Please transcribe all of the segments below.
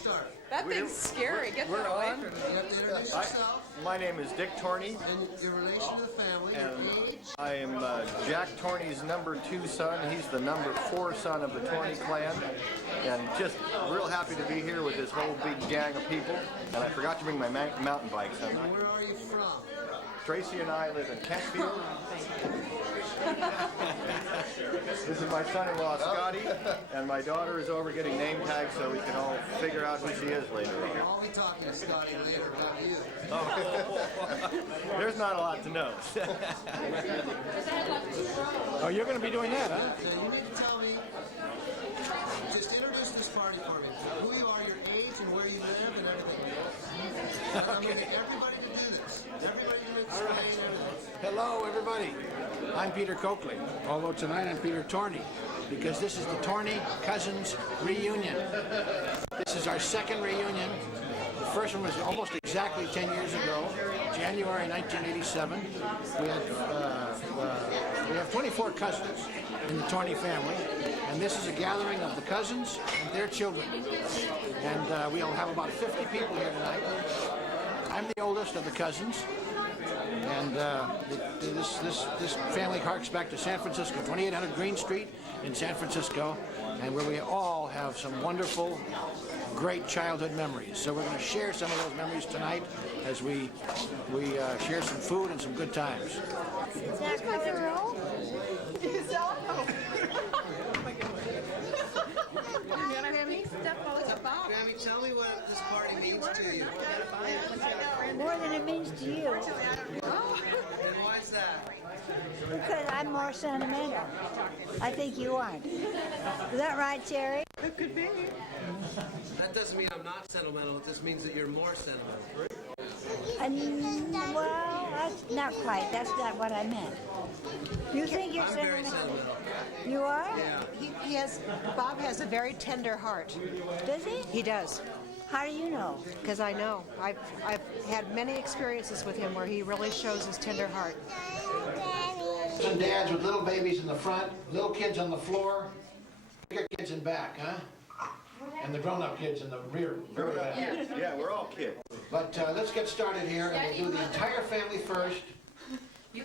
start. That thing's scary. Get that away from me. You have to introduce yourself My name is Dick Torney, and your relation to the family, and your age. I am Jack Torney's number 2 son. He's the number 4 son of the Torney clan, and just real happy to be here with this whole big gang of people. And I forgot to bring my mountain bike, so And where are you from? Tracy and I live in Kentfield. This is my son-in-law Scotty, and my daughter is over getting name tags so we can all figure out who she is later on. I'll be talking to Scotty later about you. There's not a lot to know. Oh, you're going to be doing that, huh? So you need to tell me, just introduce this party for me. Who you are, your age, and where you live, and everything. I'm going to get everybody to do this. Everybody to explain everything. Hello, everybody. I'm Peter Coakley, although tonight I'm Peter Torney, because this is the Torney Cousins Reunion. This is our second reunion. The first one was almost exactly 10 years ago, January 1987. We have 24 cousins in the Torney family, and this is a gathering of the cousins and their children. And we'll have about 50 people here tonight. I'm the oldest of the cousins. And this family harks back to San Francisco, 2800 Green Street in San Francisco, and where we all have some wonderful, great childhood memories. So we're going to share some of those memories tonight as we share some food and some good times. Is that roll? Grammy, tell me what this party means to you. More than it means to you. And why is that? Because I'm more sentimental. I think you aren't. Is that right, Jerry? It could be. That doesn't mean I'm not sentimental. It just means that you're more sentimental. Well, that's not quite. That's not what I meant. You think you're I'm very sentimental? sentimental. You are? Yeah. Bob has a very tender heart. Does he? He does, How do you know? because I know. I've had many experiences with him where he really shows his tender heart. And dads with little babies in the front, little kids on the floor, bigger kids in back, huh? And the grown-up kids in the rear. Yeah, we're all kids. But let's get started here, and we'll do the entire family first.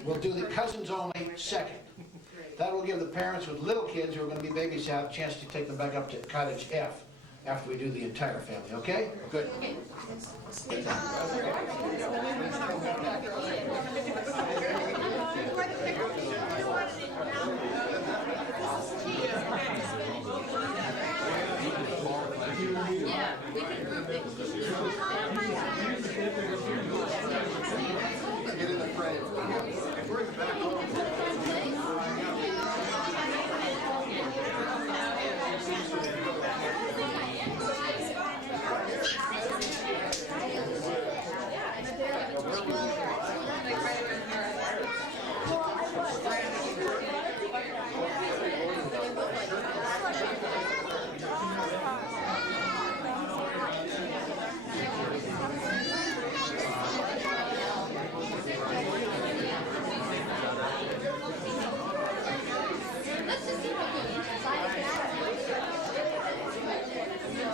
We'll do the cousins only second. That will give the parents with little kids who are going to be babies a chance to take them back up to cottage F after we do the entire family, okay? Good. Yeah, we can group it. Get in the frame.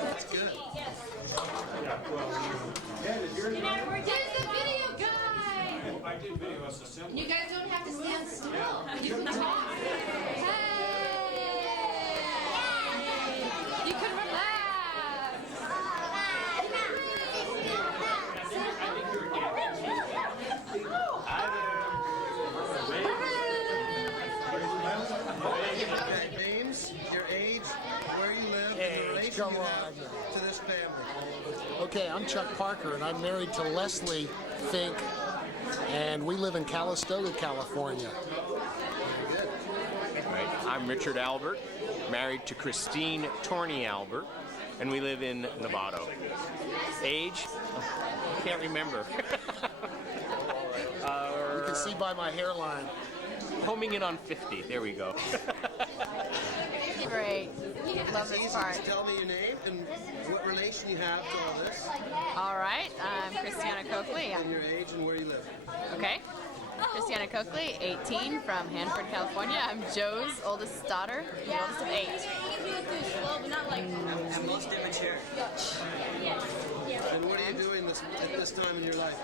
That's good. Here's the video guy. I did video us assembly. You guys don't have to stand still. You can talk. Hey! You can relax. Okay, names, your age, where you live, and the relation come you have on. to this family. Okay, I'm Chuck Parker, and I'm married to Leslie Fink, and we live in Calistoga, California. Right. I'm Richard Albert, married to Christine Torney Albert, and we live in Novato. Age? I can't remember. You can see by my hairline. Homing in on 50. There we go. Great. Love It's easy. this part. Just tell me your name and what relation you have to all this, All right. I'm Christiana Coakley. and your age and where you live. Okay. Christiana Coakley, 18, from Hanford, California. I'm Joe's oldest daughter, the oldest of 8. And most immature. this time in your life?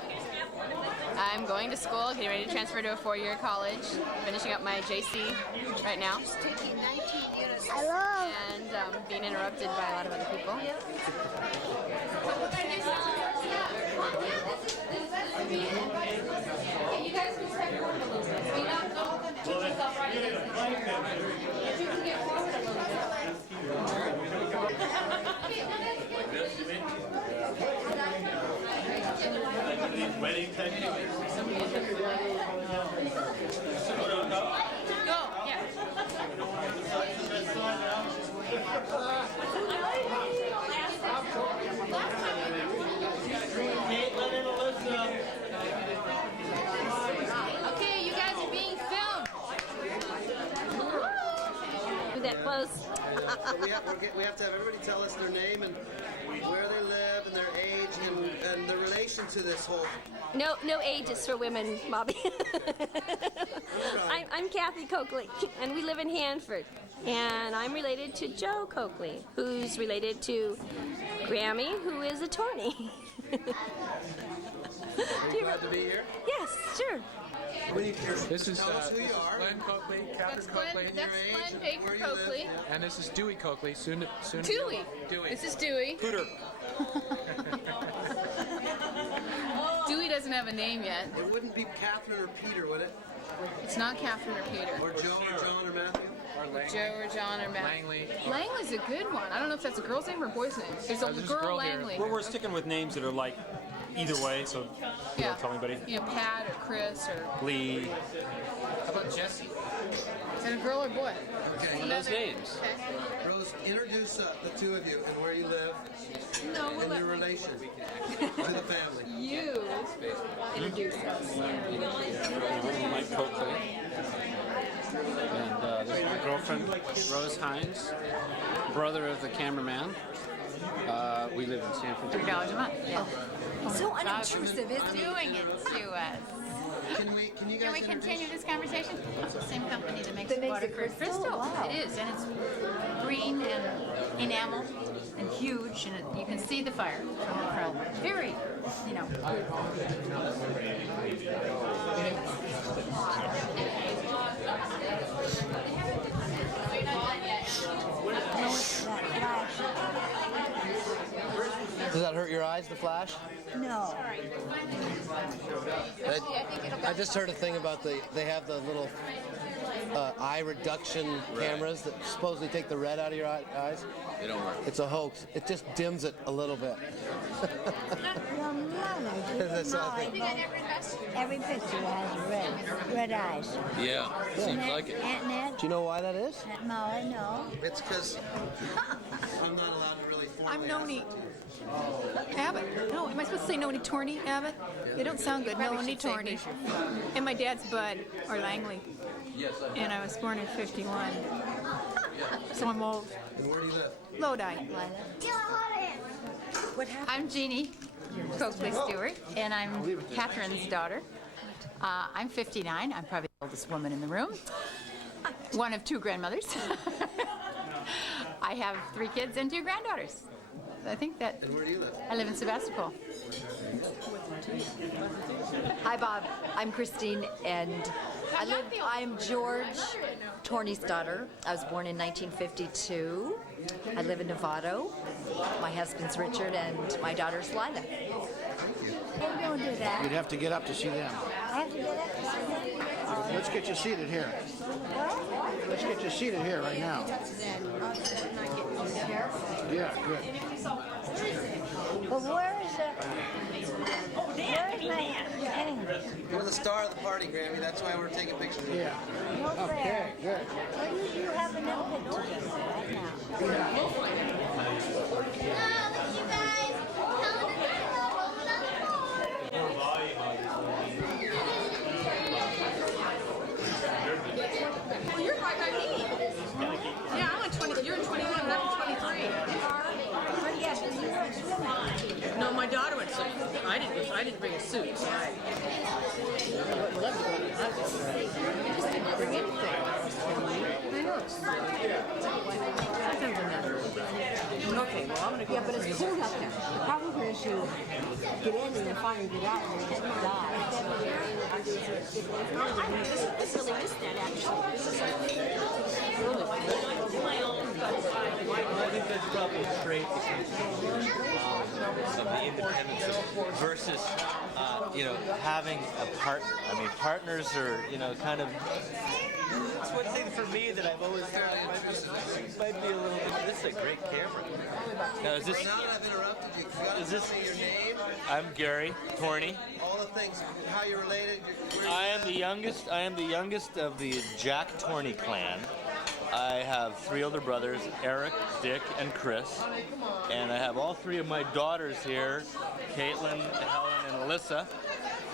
I'm going to school, getting ready to transfer to a 4-year college, finishing up my JC right now. Hello. And being interrupted by a lot of other people. Go, yeah. Okay, you guys are being filmed. That close. we have to have everybody tell us their name and where they live and their age and the relation to this whole. No ages for women, Bobby. I'm Kathy Coakley, and we live in Hanford. And I'm related to Joe Coakley, who's related to Grammy, who is a Torney. Are you glad to be here? Yes, sure. This is Tell us who you are. Glenn Coakley, Catherine That's Coakley, Glenn, that's Glenn Baker where you Coakley. live. and this is Dewey Coakley. Soon Dewey. Dewey. This is Dewey. Pooter. Dewey doesn't have a name yet. It wouldn't be Catherine or Peter, would it? It's not Catherine or Peter. Or Joe or John or Matthew? Joe or John or Matt. Langley. Langley's a good one. I don't know if that's a girl's name or a boy's name. There's a There's a girl girl here. Langley. We're sticking with names that are like either way, so you don't tell anybody. You know, Pat or Chris or. Lee. How about Jesse? Is it a girl or boy? Okay. Those names. Okay. Rose, introduce the two of you and where you live No, we'll and let your relation to the family. you introduce us. I'm Mike Coakley, and this is my girlfriend, Rose Hines, brother of the cameraman. We live in San Francisco. $3 a month. Yeah. So unobtrusive, isn't it? Doing it to us. Can you guys Can we continue this conversation? It's the same company that makes That makes waterproof it crystal? Wow. It is, and it's green and enamel and huge, and you can see the fire from the front. Very, you know. Does that hurt your eyes, the flash? No. I just heard a thing about they have the little eye reduction cameras that supposedly take the red out of your eyes. They don't work. It's a hoax. It just dims it a little bit. That's all I think. Every picture has red eyes. Yeah, seems like it. Aunt Ned, Do you know why that is? Aunt Molly, no. It's because I'm not allowed to really formally. I'm Noni Abbott. No, am I supposed to say Noni Torney Abbott? They don't sound good. Noni Torney. And my dad's Bud, or Langley. Yes. And I was born in 51. So I'm old. And where do you live? Lodi. What happened? I'm Jeannie Coakley Stewart, and I'm Catherine's daughter. I'm 59. I'm probably the oldest woman in the room. One of 2 grandmothers. I have 3 kids and 2 granddaughters. I think that. And where do you live? I live in Sebastopol. Hi, Bob. I'm Christine, and I'm George Torney's daughter. I was born in 1952. I live in Novato. My husband's Richard, and my daughter's Lila. They don't do that. You'd have to get up to see them. I have to get up to see them. Let's get you seated here. What? Let's get you seated here right now. Yeah, good. But where is where's my thing? You're the star of the party, Grammy. That's why we're taking pictures of you. Yeah. No Okay, fair. good. What do you have an input to this right now? Well, you're right by me. Yeah, I'm on 20. You're in 21, and I'm in 23. No, my daughter went swimming. I didn't bring a suit. So I didn't bring anything. I know. Okay, well, I'm gonna go. Yeah, but it's cold up there. Probably as you get in and then finally get out and you just die. I really missed that actually. This is my own. I think that's probably a trait of the independence versus, having a partner. I mean, partners are, kind of. It's one thing for me that I've always thought might be a little bit. This is a great camera. Now, is this? Now that I've interrupted you, you got to say your name. I'm Gary Torney. All the things, how you're related. I am the youngest. I am the youngest of the Jack Torney clan. I have 3 older brothers, Eric, Dick, and Chris. And I have all 3 of my daughters here, Caitlin, Helen, and Alyssa.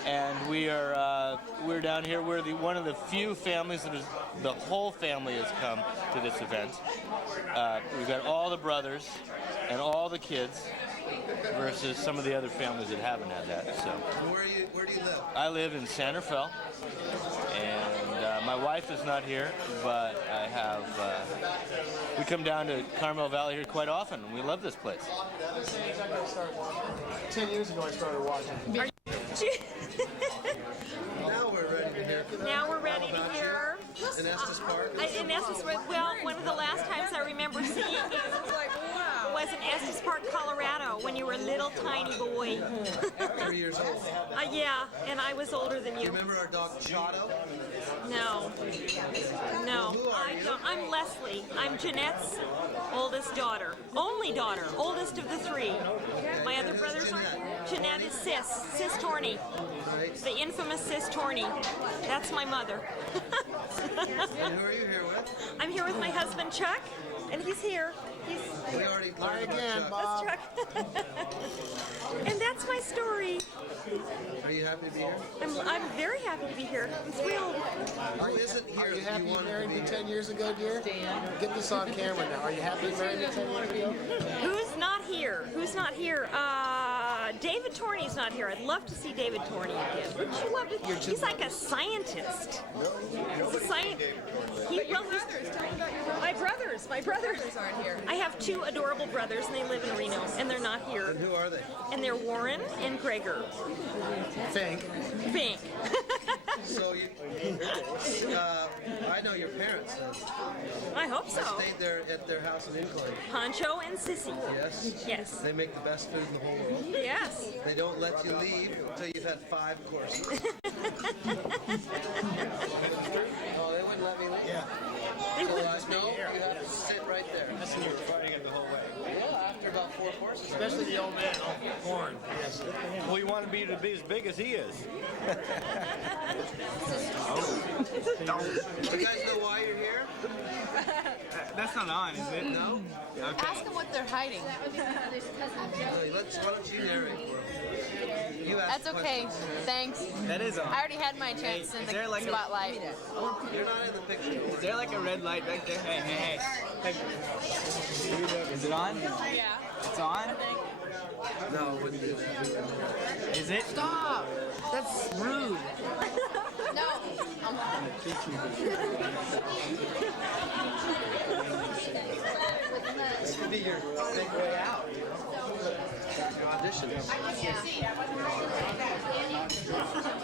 And we're down here. We're one of the few families that the whole family has come to this event. We've got all the brothers and all the kids versus some of the other families that haven't had that. So. Where do you live? I live in Santa Fe. And my wife is not here, but I have. We come down to Carmel Valley here quite often, and we love this place. 10 years ago, I started watching. Now we're ready to hear. Now we're ready to hear. In Estes Park? In Estes, well, one of the last times I remember seeing you was in Estes Park, Colorado, when you were a little tiny boy. 3 years old. Yeah, and I was older than you. Remember our dog Chato? No, I don't. I'm Leslie. I'm Jeanette's oldest daughter, only daughter, oldest of the 3. My other brothers aren't here. Jeanette is Sis Torney, the infamous Sis Torney. That's my mother. And who are you here with? I'm here with my husband Chuck, and he's here. We already Hi again, Bob. That's Chuck. And that's my story. Are you happy to be here? I'm very happy to be here. I'm thrilled. Who isn't here? Are you that happy you wanted married to me be 10 years ago, dear? Get this on camera now. Are you happy you married me 10 years ago? Who's not here? Who's not here? David Torney's not here. I'd love to see David Torney again. Wouldn't you love to? He's like a scientist. He's a scientist. My brothers aren't here. I have 2 adorable brothers, and they live in Reno, and they're not here. And who are they? And they're Warren and Gregor. Fink. So I know your parents then. I hope so. I stayed there at their house in Incline. Poncho and Sissy. Yes? Yes. They make the best food in the whole world. Yes. They don't let you leave until you've had 5 courses. Oh, they wouldn't let me leave? Yeah. No, you have to sit right there. That's you were fighting it the whole way. Yeah, after about 4 courses. Especially the old man, Warren. Yes. Well, you want to be as big as he is. You guys know why you're here? That's not on, is it? No? Okay. Ask them what they're hiding. Why don't you narrate for them? You ask That's okay. questions. Thanks. That is on. I already had my chance in the spotlight. You're not in the picture. Is there like a red light right there? Hey. Is it on? Yeah. It's on? No, it wouldn't be. Is it? Stop. That's rude. No. This could be your big way out. Your audition.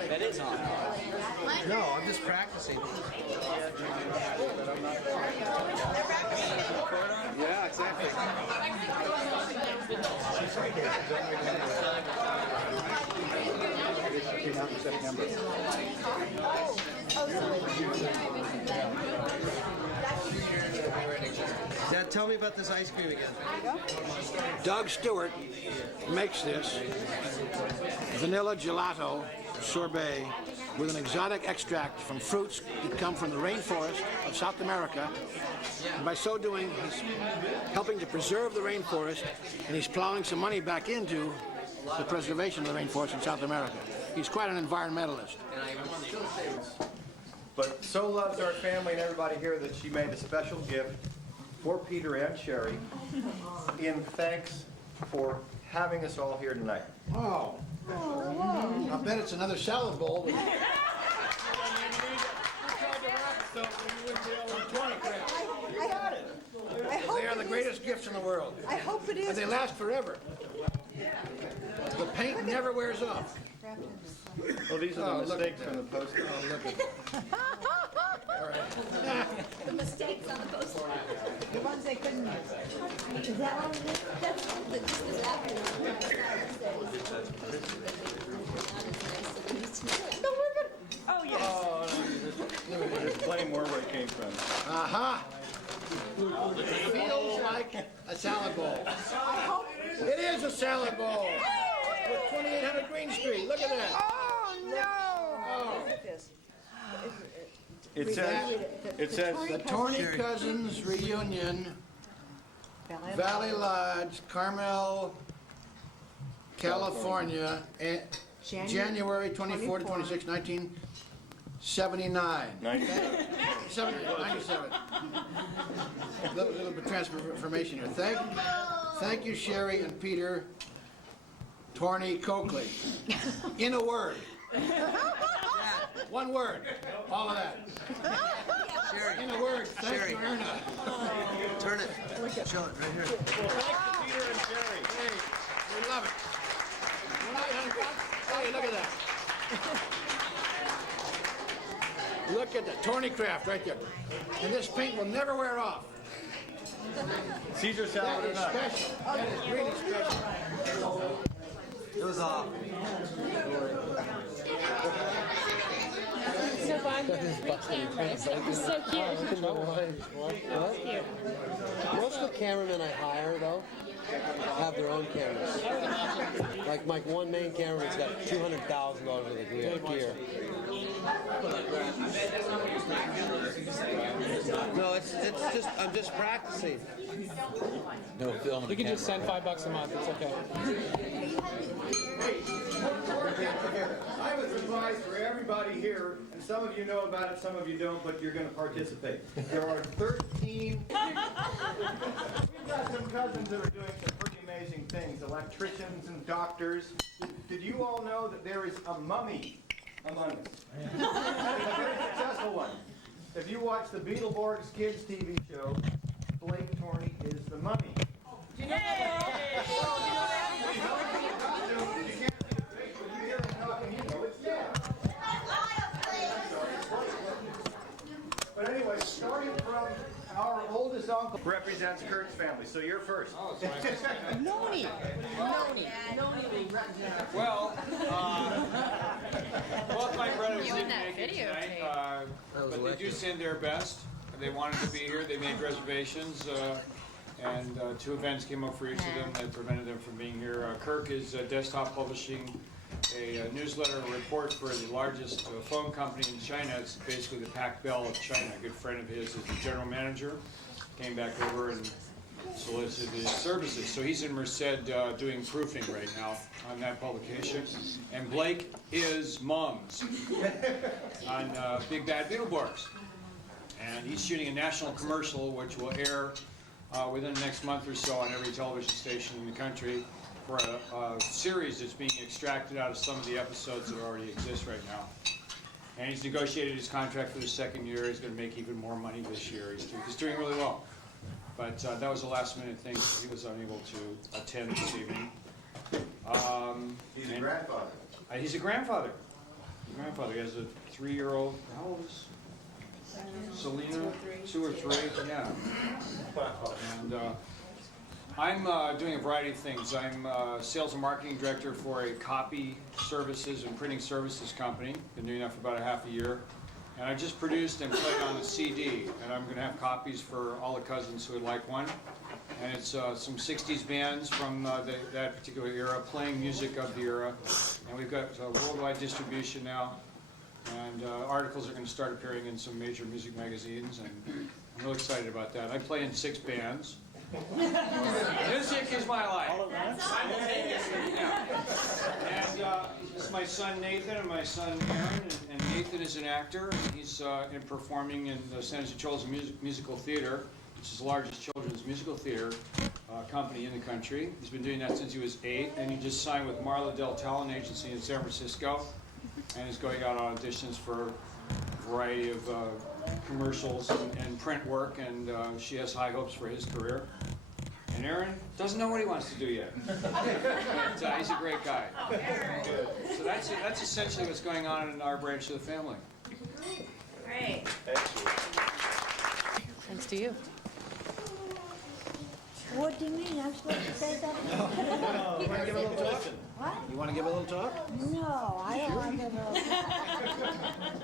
That is on. No, I'm just practicing. Yeah, exactly. Dad, tell me about this ice cream again. Doug Stewart makes this vanilla gelato sorbet with an exotic extract from fruits that come from the rainforest of South America. And by so doing, he's helping to preserve the rainforest, and he's plowing some money back into the preservation of the rainforest in South America. He's quite an environmentalist. But so loves our family and everybody here that she made a special gift for Peter and Sherry in thanks for having us all here tonight. Oh. I bet it's another salad bowl. But... They are the greatest gifts in the world. I hope it is. And they last forever. paint never wears off. Well, these are the mistakes from the poster. Oh, look at All right. The mistakes on the poster. The ones they couldn't use. Is that what it is? That's the, just this afternoon. Oh, yes. Oh, there's plenty more where it came from. Aha! It feels like a salad bowl. It is a salad bowl. With 2800 Green Street. Look at that. Oh, no! It says The Torney Cousins Reunion, Valley Lodge, Carmel, California, January 24 to 26, 1979. 97. A little bit of transformation here. Thank you, Sherry and Peter Torney Coakley. In a word. One word. All of that. Sherry. In a word. Thank Sherry. you, Erna. Turn it. Show it right here. Peter and Jerry. Hey, we love it. Hey, look at that. Look at the Torney craft right there. And this paint will never wear off. Caesar That salad or is not? special. That is really special. It was off. So Bob, you have 3 cameras. It's so cute. Most of the cameramen I hire, though, have their own cameras. Like my one main cameraman's got $200,000 worth of gear. No, it's just I'm just practicing. No film. You can just send $5 a month. It's okay. I have a surprise for everybody here, and some of you know about it, some of you don't, but you're going to participate. There are 13. We've got some cousins that are doing some pretty amazing things, electricians and doctors. Did you all know that there is a mummy among us? And a very successful one. If you watch the Beetleborgs Kids TV show, Blake Torney is the mummy. Yay! But anyway, starting from our oldest uncle represents Kurt's family, so you're first. Oh, Noni. Well, both my brothers You didn't and that make it tonight, videotape. but they do send their best. They wanted to be here. They made reservations, and 2 events came up for each of them that prevented them from being here. Kirk is desktop publishing a newsletter report for the largest phone company in China. It's basically the Pac Bell of China. A good friend of his is the general manager. Came back over and solicited his services. So he's in Merced doing proofing right now on that publication. And Blake is Mums on Big Bad Beetleborgs. And he's shooting a national commercial which will air within the next month or so on every television station in the country for a series that's being extracted out of some of the episodes that already exist right now. And he's negotiated his contract for the 2nd year. He's going to make even more money this year. He's doing really well. But that was a last-minute thing, so he was unable to attend this evening. He's a grandfather. He's a grandfather. He has a 3-year-old. How old is Selena? 2 or 3, yeah. And I'm doing a variety of things. I'm sales and marketing director for a copy services and printing services company. Been doing that for about a half a year. And I just produced and played on a CD, and I'm going to have copies for all the cousins who would like one. And it's some 60s bands from that particular era, playing music of the era. And we've got worldwide distribution now. And articles are going to start appearing in some major music magazines, and I'm really excited about that. I play in 6 bands. Music is my life. Simultaneously. Yeah. And this is my son Nathan and my son Aaron. And Nathan is an actor. He's performing in the San Jose Children's Musical Theater, which is the largest children's musical theater company in the country. He's been doing that since he was 8, and he just signed with Marla Del Talent Agency in San Francisco, and is going out on auditions for a variety of commercials and print work, and she has high hopes for his career. And Aaron doesn't know what he wants to do yet. But, he's a great guy. So that's essentially what's going on in our branch of the family. Great. Thanks to you. What do you mean? I'm supposed to say something? You want to give a little talk? What? You want to give a little talk? No, I don't want to give a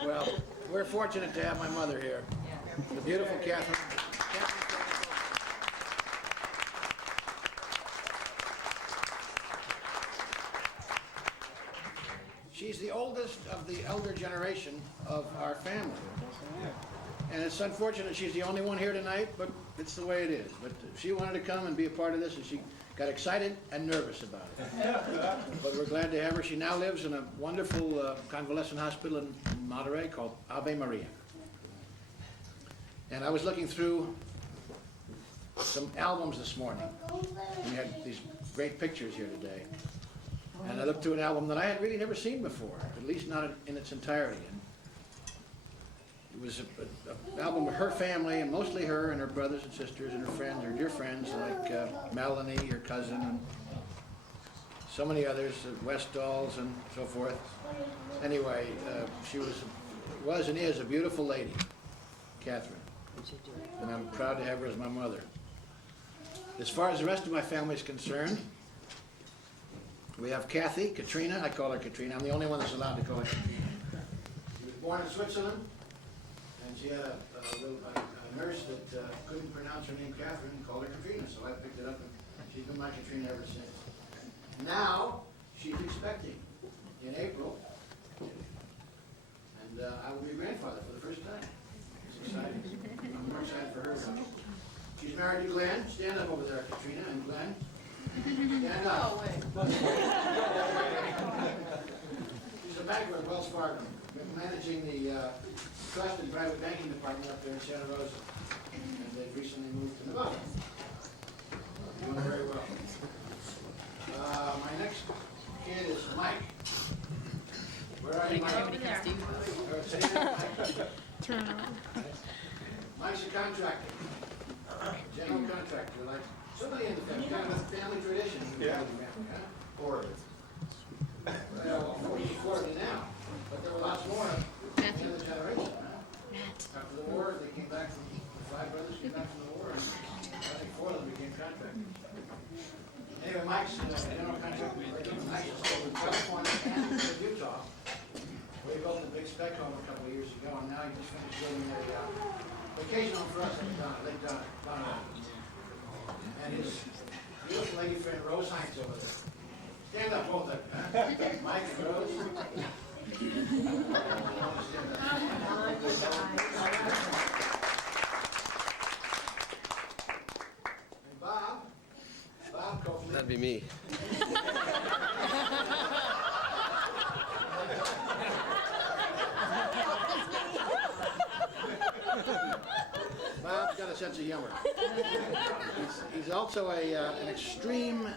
little Well, we're fortunate to have my mother here. The beautiful Catherine. She's the oldest of the elder generation of our family. And it's unfortunate she's the only one here tonight, but it's the way it is. But she wanted to come and be a part of this, and she got excited and nervous about it. But we're glad to have her. She now lives in a wonderful convalescent hospital in Monterey called Ave Maria. And I was looking through some albums this morning. We had these great pictures here today. And I looked through an album that I had really never seen before, at least not in its entirety. And it was an album of her family, and mostly her and her brothers and sisters and her friends, her dear friends, like Melanie, her cousin, and so many others, Westalls and so forth. Anyway, she was and is a beautiful lady, Catherine. And I'm proud to have her as my mother. As far as the rest of my family is concerned, we have Kathy, Katrina. I call her Katrina. I'm the only one that's allowed to call her Katrina. She was born in Switzerland, and she had a nurse that couldn't pronounce her name Catherine and called her Katrina, so I picked it up, and she's been my Katrina ever since. Now, she's expecting in April, and I will be a grandfather for the first time. It's exciting. I'm more excited for her. She's married to Glenn. Stand up over there, Katrina, and Glenn. Stand up. She's a banker at Wells Fargo, managing the trust and private banking department up there in Santa Rosa. And they've recently moved to Nevada. Doing very well. My next kid is Mike. Where are you, Mike? Turn around. Mike's a contractor. General contractor, like somebody in the family, kind of a family tradition. Yeah. Or well, 40 now, but there were lots more in the other generation. After the war, they came back from, the 5 brothers came back from the war, and I think 4 of them became contractors. Anyway, Mike's general contractor. Mike's in California and Utah. We built a big spec home a couple of years ago, and now he just finished building a vacation home for us in Lake Donna. And his beautiful lady friend Rose Hines over there. Stand up, both of you. Mike and Rose. And Bob Coakley. That'd be me. Bob's got a sense of humor. He's also an extreme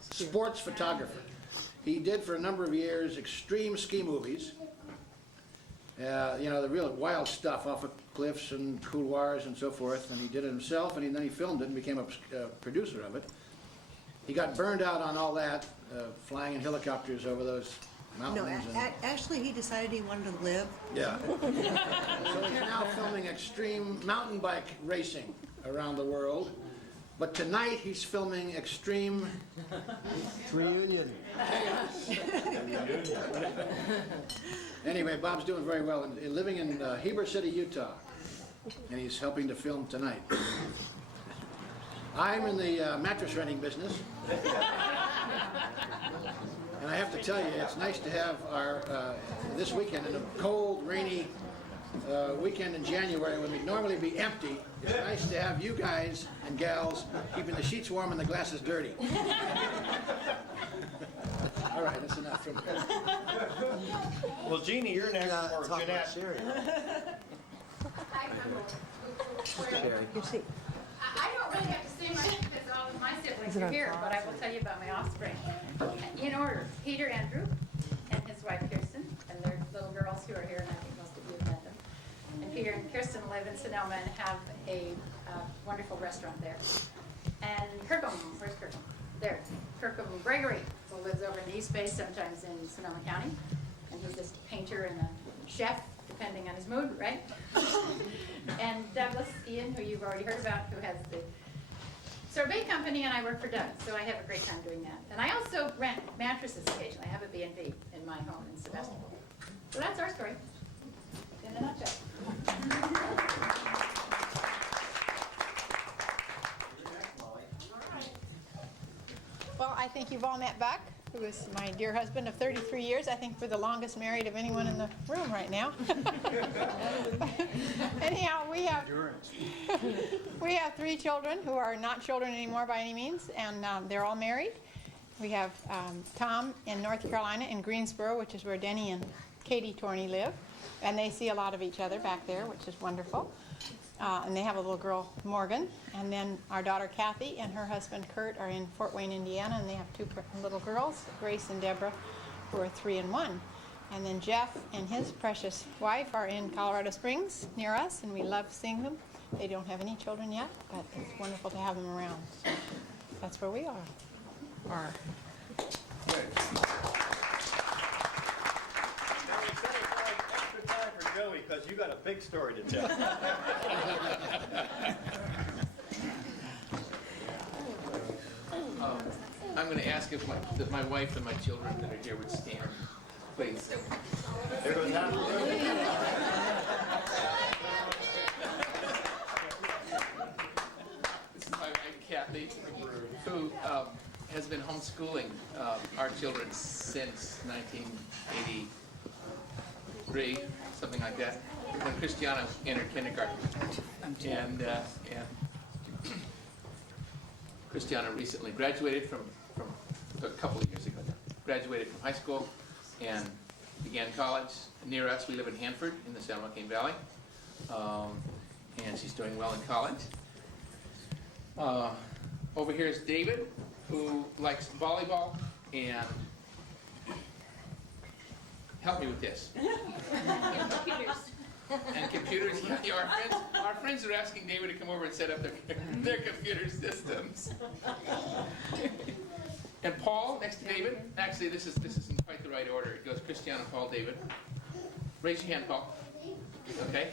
sports photographer. He did for a number of years extreme ski movies. The real wild stuff off of cliffs and couloirs and so forth. And he did it himself, and then he filmed it and became a producer of it. He got burned out on all that, flying in helicopters over those mountains. No, actually, he decided he wanted to live. Yeah. So he's now filming extreme mountain bike racing around the world. But tonight he's filming extreme Reunion. Anyway, Bob's doing very well and living in Heber City, Utah. And he's helping to film tonight. I'm in the mattress renting business. And I have to tell you, it's nice to have our, this weekend, in a cold, rainy weekend in January when we'd normally be empty, it's nice to have you guys and gals keeping the sheets warm and the glasses dirty. All right, that's enough from me. Well, Jeannie, you're next, or Jeanette. Sherry. I don't really have to say much because all of my siblings are here, but I will tell you about my offspring. In order, Peter Andrew and his wife Kirsten, and their little girls who are here, and I think most of you have met them. And Peter and Kirsten live in Sonoma and have a a wonderful restaurant there. And Kirkham, where's Kirkham? There, Kirkham Gregory, who lives over in the East Bay, sometimes in Sonoma County. And he's a painter and a chef, depending on his mood, right? And Douglas Ian, who you've already heard about, who has the sorbet company, and I work for Doug, so I have a great time doing that. And I also rent mattresses occasionally. I have a B&B in my home in Sebastopol. So that's our story, in a nutshell. Well, I think you've all met Buck, who is my dear husband of 33 years. I think we're the longest married of anyone in the room right now. Anyhow, we have 3 children who are not children anymore by any means, and they're all married. We have Tom in North Carolina, in Greensboro, which is where Denny and Katie Torney live, and they see a lot of each other back there, which is wonderful. And they have a little girl, Morgan, and then our daughter Kathy and her husband Kurt are in Fort Wayne, Indiana, and they have 2 little girls, Grace and Deborah, who are 3 and 1. And then Jeff and his precious wife are in Colorado Springs near us, and we love seeing them. They don't have any children yet, but it's wonderful to have them around. So that's where we are. Because you got a big story to tell. I'm going to ask if my wife and my children that are here would stand, please. There goes that. This is my wife, Kathy, who has been homeschooling our children since 1983, something like that, when Christiana entered kindergarten. And Christiana recently graduated from a couple of years ago now. Graduated from high school and began college. Near us, we live in Hanford in the San Joaquin Valley. And she's doing well in college. Over here is David, who likes volleyball and help me with this. And computers. Yeah, our friends are asking David to come over and set up their computer systems. And Paul next to David. Actually, this isn't quite the right order. It goes Christiana, Paul, David. Raise your hand, Paul. Okay.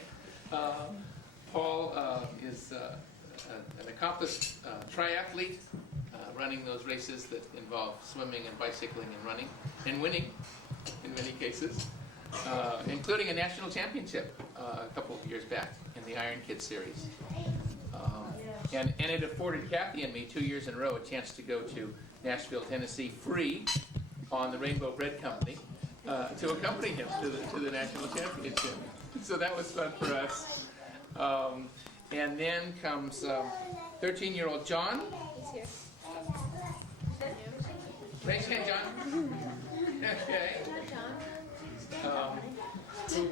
Paul is an accomplished triathlete, running those races that involve swimming and bicycling and running, and winning in many cases, including a national championship a couple of years back in the Iron Kid series. And it afforded Kathy and me 2 years in a row a chance to go to Nashville, Tennessee, free on the Rainbow Bread Company to accompany him to the national championship. So that was fun for us. And then comes 13-year-old John. He's here. Raise your hand, John. Okay. Who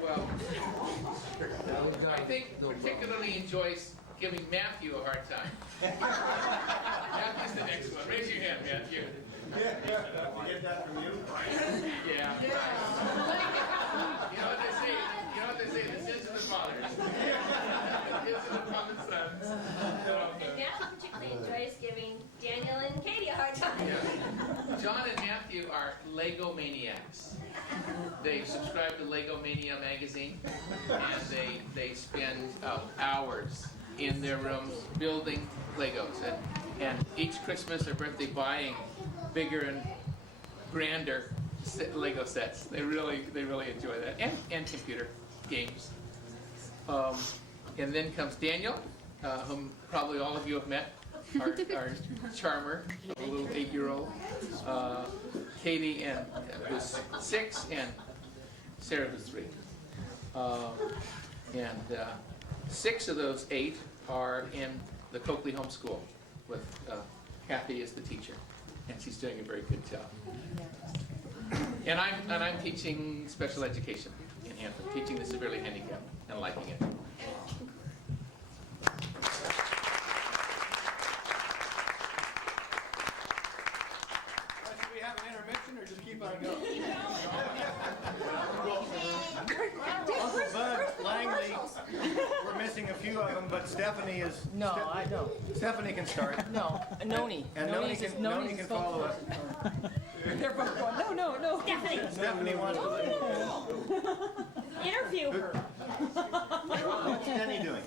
I think particularly enjoys giving Matthew a hard time. Matthew's the next one. Raise your hand, Matthew. Get that from you? Yeah. You know what they say? The sins of the fathers. The sins of the father's sons. And Matthew particularly enjoys giving Daniel and Katie a hard time. Yeah. John and Matthew are Lego maniacs. They subscribe to Lego Mania magazine, and they spend hours in their rooms building Legos, and each Christmas or birthday buying bigger and grander Lego sets. They really enjoy that, and computer games. And then comes Daniel, whom probably all of you have met, our charmer, a little 8-year-old. Katie who's 6, and Sarah who's 3. And 6 of those 8 are in the Coakley homeschool with Kathy as the teacher, and she's doing a very good job. And I'm teaching special education in Hanford, teaching the severely handicapped and liking it. Should we have an intermission or just keep on going? Uncle Bud Langley We're missing a few of them, but Stephanie is... No, I don't. Stephanie can start. No, Noni. And Noni can follow us. They're both going, no, no, no. Stephanie. Stephanie wants to... Interview her. What's Denny doing?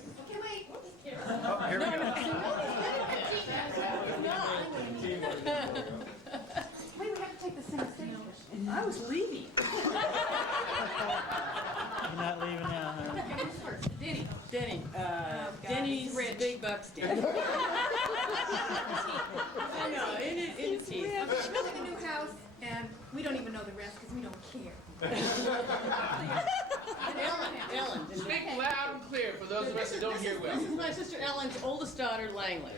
Oh, here we go. Wait, we have to take the same stage. I was leaving. You're not leaving now, huh? Denny's Big Bucks Day. I know, it is We easy. live in a new house, and we don't even know the rest because we don't care. Ellen. Speak loud and clear for those of us that don't hear well. This is my sister Ellen's oldest daughter, Langley.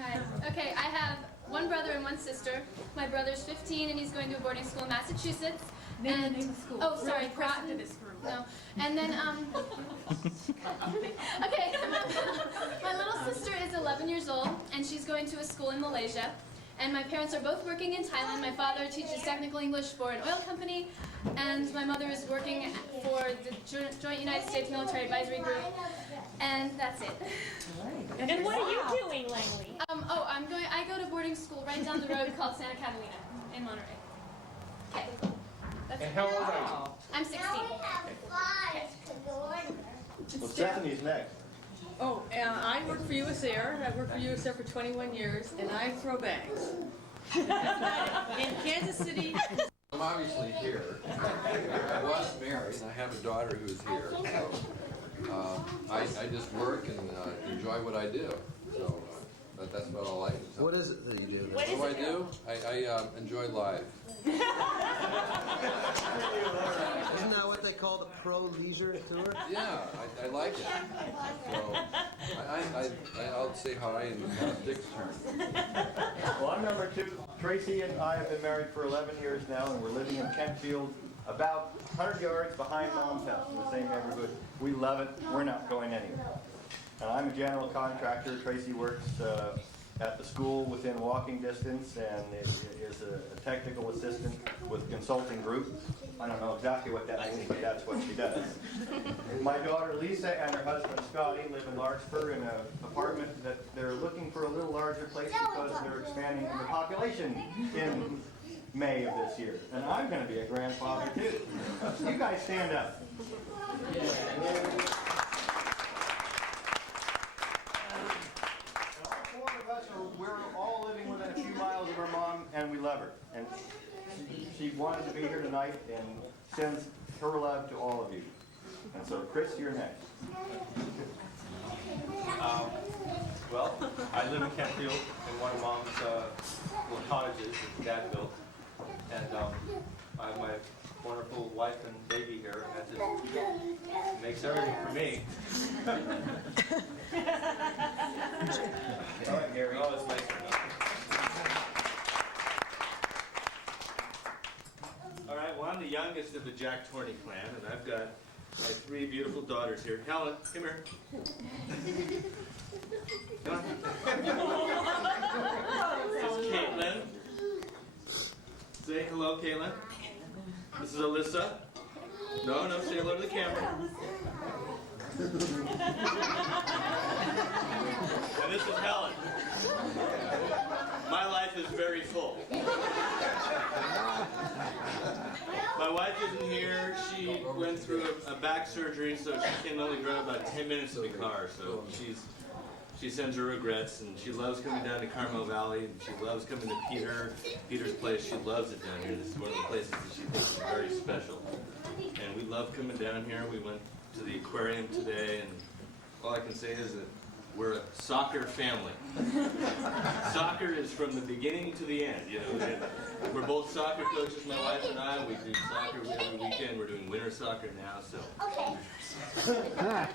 Hi. Okay, I have one brother and one sister. My brother's 15 and he's going to a boarding school in Massachusetts. Name the name of school. Oh, sorry, We're impressive Groton. to this group. No. And then, okay, my little sister is 11 years old and she's going to a school in Malaysia. And my parents are both working in Thailand. My father teaches technical English for an oil company, and my mother is working for the Joint United States Military Advisory Group. And that's it. And what are you doing, Langley? I go to boarding school right down the road called Santa Catalina in Monterey. Okay. That's And how old are you? I'm 16. Well, Stephanie's next. Oh, and I work for US Air. I've worked for US Air for 21 years, and I throw bags. In Kansas City. I'm obviously here. I was married, and I have a daughter who's here. So I just work and enjoy what I do. So that's about all I can say. What is it that you do? What do I do? I enjoy life. Isn't that what they call the pro leisure tour? Yeah, I like it. So I'll say hi and Dick's turn. Well, I'm number 2. Tracy and I have been married for 11 years now, and we're living in Kentfield, about 100 yards behind Mom's house in the same neighborhood. We love it. We're not going anywhere. And I'm a general contractor. Tracy works at the school within walking distance and is a technical assistant with a consulting group. I don't know exactly what that means, but that's what she does. My daughter Lisa and her husband Scotty live in Larkspur in an apartment that they're looking for a little larger place because they're expanding the population in May of this year. And I'm going to be a grandfather too. You guys stand up. We're all living within a few miles of our mom, and we love her. And she wanted to be here tonight and sends her love to all of you. And so, Chris, you're next. Well, I live in Kentfield in one of Mom's little cottages that Dad built. And I have my wonderful wife and baby here, and that just makes everything for me. All right, Gary. Oh, it's nice to know. All right, well, I'm the youngest of the Jack Torney clan, and I've got my 3 beautiful daughters here. Helen, come here. Come on. This is Caitlin. Say hello, Caitlin. This is Alyssa. No, say hello to the camera. And this is Helen. My life is very full. My wife isn't here. She went through a back surgery, so she can only drive about 10 minutes in the car. So she sends her regrets, and she loves coming down to Carmel Valley, and she loves coming to Peter's place. She loves it down here. This is one of the places that she thinks is very special. And we love coming down here. We went to the aquarium today, and all I can say is that we're a soccer family. Soccer is from the beginning to the end, you know. We're both soccer coaches, my wife and I. We do soccer every weekend. We're doing winter soccer now, so.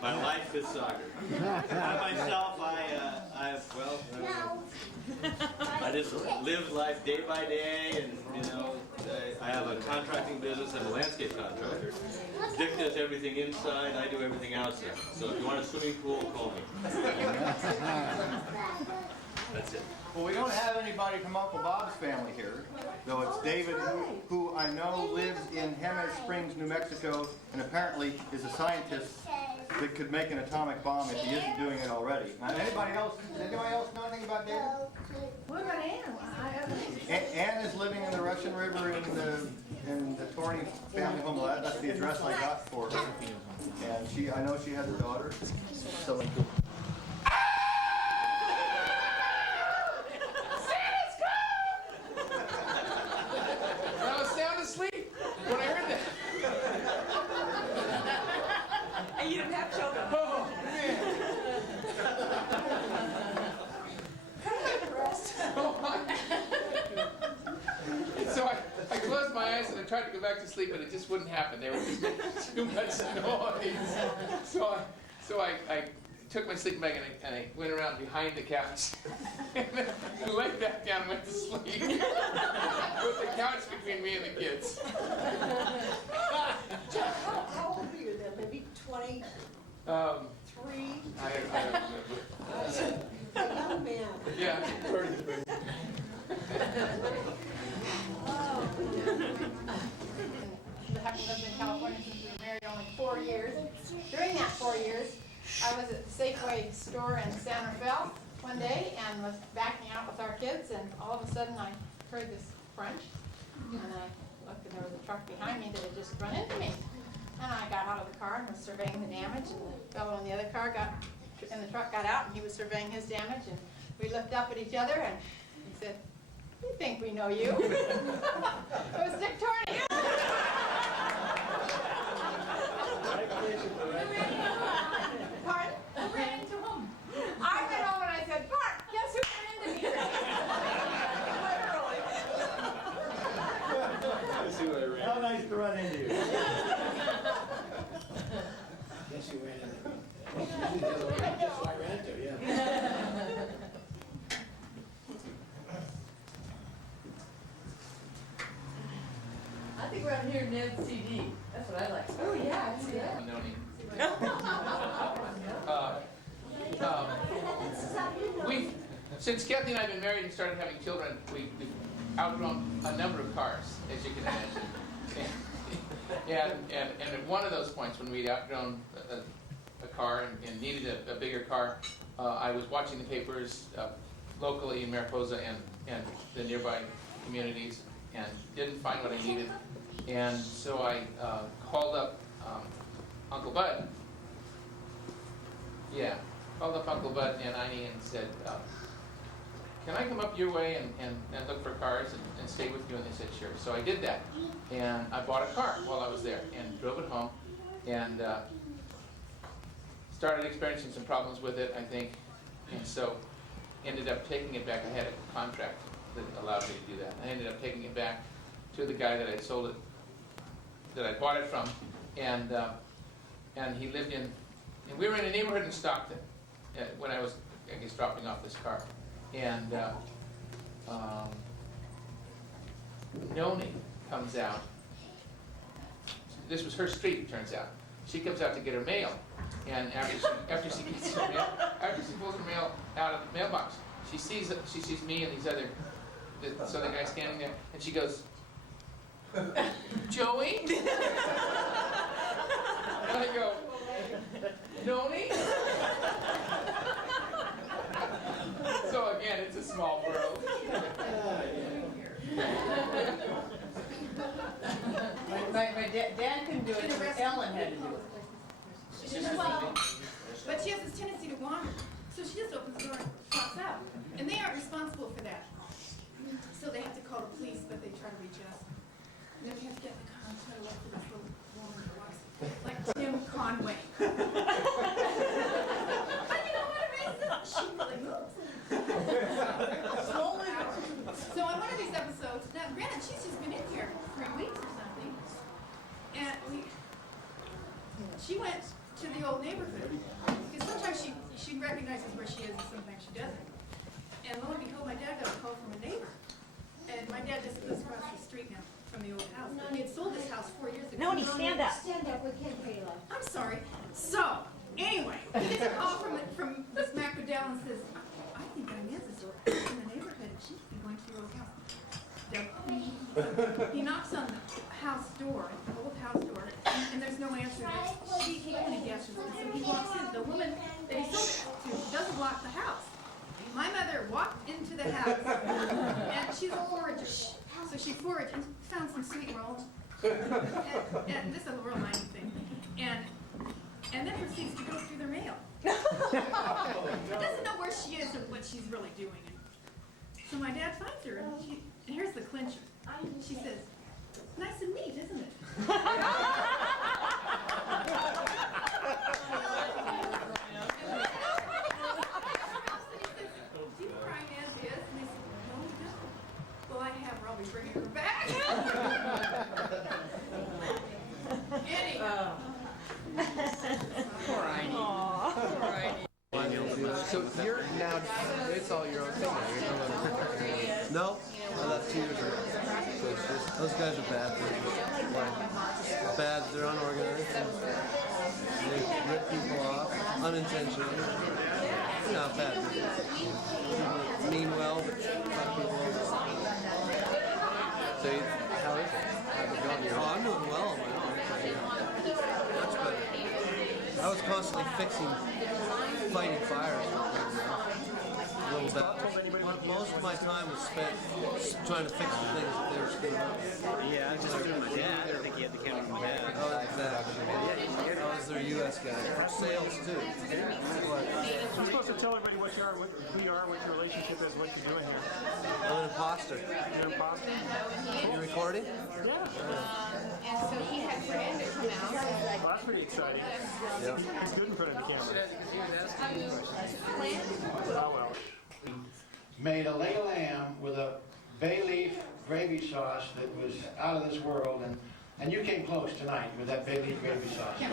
My life is soccer. I myself, I just live life day by day, and you know, I have a contracting business. I'm a landscape contractor. Dick does everything inside. I do everything outside. So if you want a swimming pool, call me. That's it. Well, we don't have anybody from Uncle Bob's family here, though it's David, who I know lives in Jemez Springs, New Mexico, and apparently is a scientist that could make an atomic bomb if he isn't doing it already. Now, anybody else know anything about David? What about Anne? Anne is living in the Russian River in the Torney family home. That's the address I got for her. And I know she has a daughter. So I was sound asleep when I heard that. And you didn't have children. Oh, man. So I closed my eyes and I tried to go back to sleep, but it just wouldn't happen. They were just making too much noise. So I took my sleeping bag and I went around behind the couch and then laid back down and went to sleep with the couch between me and the kids. Jack, how old were you then? Maybe 23? I don't remember. A young man. Yeah, 33. Having lived in California since we were married only 4 years. During that 4 years, I was at the Safeway store in San Rafael one day and was backing out with our kids, and all of a sudden I heard this crunch, and I looked and there was a truck behind me that had just run into me. And I got out of the car and was surveying the damage, and the fellow in the other car in the truck got out and he was surveying his damage, and we looked up at each other and he said, "We think we know you." It was Dick Torney. Pardon? Who ran into whom? I went home and I said, "Bart, guess who ran into me?" Literally. How nice to run into you. Guess you ran into me. Guess who I ran into, yeah. I think we're out here Ned's CD. That's what I like. Oh, yeah. Since Kathy and I have been married and started having children, we've outgrown a number of cars, as you can imagine. And at one of those points when we'd outgrown a car and needed a bigger car, I was watching the papers locally in Mariposa and the nearby communities and didn't find what I needed. And so I called up Uncle Bud. Yeah, called up Uncle Bud and Iney and said, "Can I come up your way and look for cars and stay with you?" And they said, "Sure." So I did that. And I bought a car while I was there and drove it home and started experiencing some problems with it, I think. And so ended up taking it back. I had a contract that allowed me to do that. I ended up taking it back to the guy that I sold it, that I bought it from, and he lived in, and we were in a neighborhood in Stockton when I was, I guess, dropping off this car, and Noni comes out. This was her street, it turns out. She comes out to get her mail, and after she gets her mail, after she pulls her mail out of the mailbox, she sees me and these other guy standing there, and she goes, "Joey?" And I go, "Noni?" So again, it's a small world. My dad couldn't do it, so Ellen had to do it. Well, but she has this tendency to wander, so she just opens the door and pops out. And they aren't responsible for that. So they have to call the police, but they try to reach us. And then we have to get in the car and try to look for this little woman that walks, like Tim Conway. But you know what it is? She really moves. So on one of these episodes, now granted, she's just been in here 3 weeks or something, and she went to the old neighborhood, because sometimes she recognizes where she is and sometimes she doesn't. And lo and behold, my dad got a call from a neighbor. And my dad just lives across the street now from the old house. He had sold this house 4 years ago. Noni, stand up. Stand up, we can't hear you. I'm sorry. So, anyway, he gets a call from Miss McAdell and says, I think Inez is in the neighborhood and she's been going to your old house. He knocks on the house door, an old house door, and there's no answer. He kind of guesses, and so he walks in. The woman that he sold it to doesn't lock the house. My mother walked into the house, and she's a forager. So she foraged and found some sweet rolls. And this is a real mining thing. And then proceeds to go through the mail. Doesn't know where she is and what she's really doing. So my dad finds her, and here's the clincher. She says, "Nice and neat, isn't it?" Do you know where Inez is? And they said, "No, we don't." "Well, I have her. I'll be bringing her back." Anyhow. Poor Heidi. So you're now, it's all your own thing now. No, I left 2 years ago. Those guys are bad. Bad, they're unorganized. They rip people off, unintentionally. No, bad. People mean well, but fuck people over. So, how is it? How's it going? Oh, I'm doing well on my own. Much better. I was constantly fighting fires. A little bit. Most of my time was spent trying to fix the things that they were screwing up. Yeah, I just doing my dad. I think he had the camera from my dad. Oh, exactly. I was their U.S. guy. Sales, too. You're supposed to tell everybody what you are, who you are, what your relationship is, what you're doing here. I'm an imposter. You're an imposter? You recording? Yeah. And so he had Brandon come out. Well, that's pretty exciting. Yeah. He's good in front of the camera. Oh, well. Made a leg of lamb with a bay leaf gravy sauce that was out of this world, and you came close tonight with that bay leaf gravy sauce. We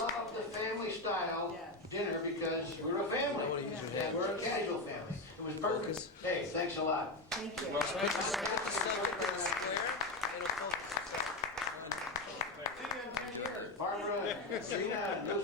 love the family style dinner because we're a family. And we're a casual family. It was perfect. Hey, thanks a lot. Thank you. Barbara, Serena,